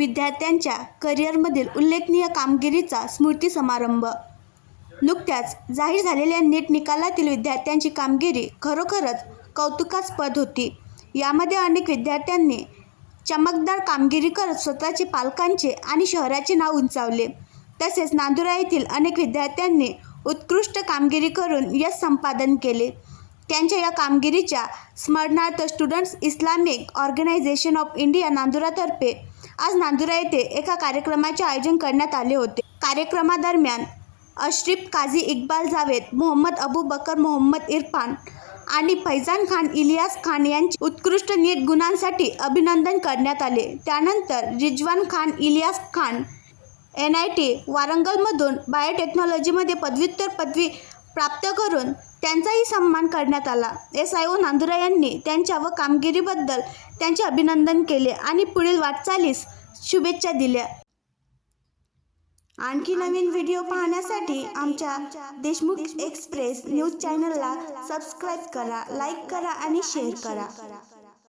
विद्यार्थ्यांच्या करिअरमधील उल्लेखनीय कामगिरीचा स्मृती समारंभ. नुकत्याच जाहीर झालेल्या नीट निकालातील विद्यार्थ्यांची कामगिरी खरोखरच कौतुकास्पद होती. यामध्ये अनेक विद्यार्थ्यांनी चमकदार कामगिरी करत स्वतःचे, पालकांचे आणि शहराचे नाव उंचावले. तसेच नांदुरा येथील अनेक विद्यार्थ्यांनी उत्कृष्ट कामगिरी करून यश संपादन केले. त्यांच्या या कामगिरीच्या स्मरणार्थ students Islamic organisation of India नांदुरातर्फे आज नांदुरा येथे एका कार्यक्रमाचे आयोजन करण्यात आले होते. कार्यक्रमादरम्यान अशरीफ काझी इक्बाल जावेद, मोहम्मद अबू बकर, मोहम्मद इरफान आणि फैजान खान इलियास खान यांचे उत्कृष्ट नीट गुणांसाठी अभिनंदन करण्यात आले. त्यानंतर रिजवान खान इलियास खान NIT वारंगलमधून बायोटेक्नॉलॉजीमध्ये पदव्युत्तर पदवी प्राप्त करून त्यांचाही सन्मान करण्यात आला. SIO नांदुरा यांनी त्यांच्या व कामगिरीबद्दल त्यांचे अभिनंदन केले आणि पुढील वाटचालीस शुभेच्छा दिल्या. आणखी नवीन व्हिडिओ पाहण्यासाठी आमच्या देशमुख एक्सप्रेस न्यूज चॅनलला सबस्क्राईब करा, लाईक करा आणि शेअर करा.